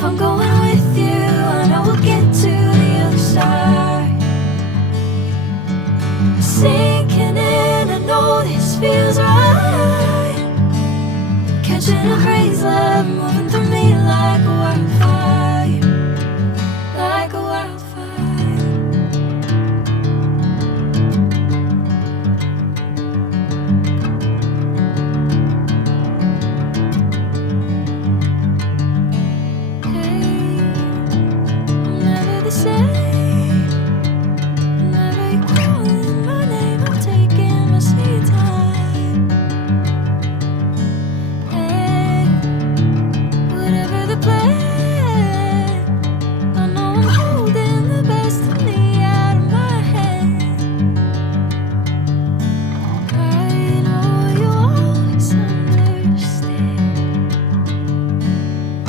If I'm going with you, I know we'll get to the other side. Sinking in, I know this feels right. Catching a crazy love, moving through me like a wildfire, like a wildfire. Hey, I'm never the same. Whenever you're calling my name, I'm taking my sweet time. Hey, whatever the plan, I know I'm holding the best of me out of my hand. I know you always understand.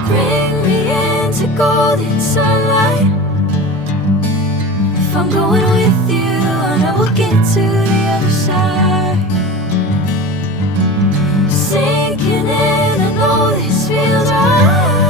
Bring me into golden sunlight. If I'm going with you, I know we'll get to the other side. Sinking in, I know this feels right.